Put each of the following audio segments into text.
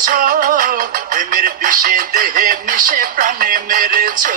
কেড়েছো, প্রেমের বিষে দেহে মিশে প্রাণে মেরেছো।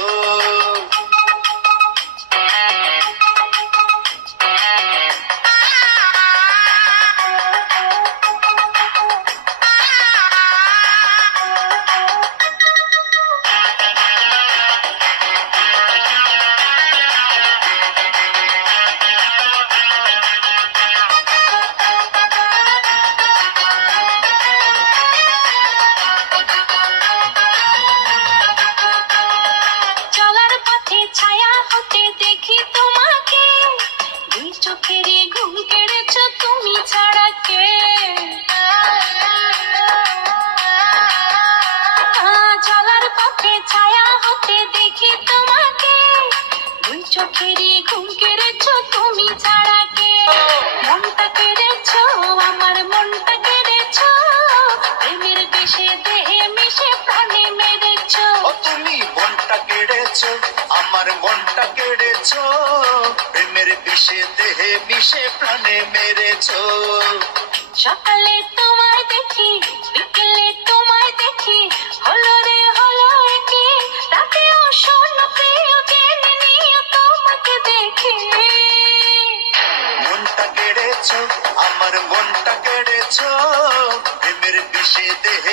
চোখেরই ঘুম কেড়েছ তুমি ছাড়া কে? চলার পথে ছায়া হতে দেখি তোমাকে, দুই চোখেরই ঘুম কেড়েছ তুমি ছাড়া কে? মনটা কেড়েছ, আমার মনটা কেড়েছ, প্রেমের বিষে দেহে মিশে প্রাণে মেরেছ। তুমি মনটা কেড়েছো, আমার মনটা কেড়েছো, প্রেমের বিষে দেহে মিশে প্রাণে মেরেছো। সকালে তোমায় দেখি, বিকেলে তোমায় দেখি, হলো রে হলো কি রাতেও শোনো প্রিয় জেনে নিও তোমাকে দেখি। মনটা কেড়েছো, আমার মনটা কেড়েছো, প্রেমের বিষে দেহে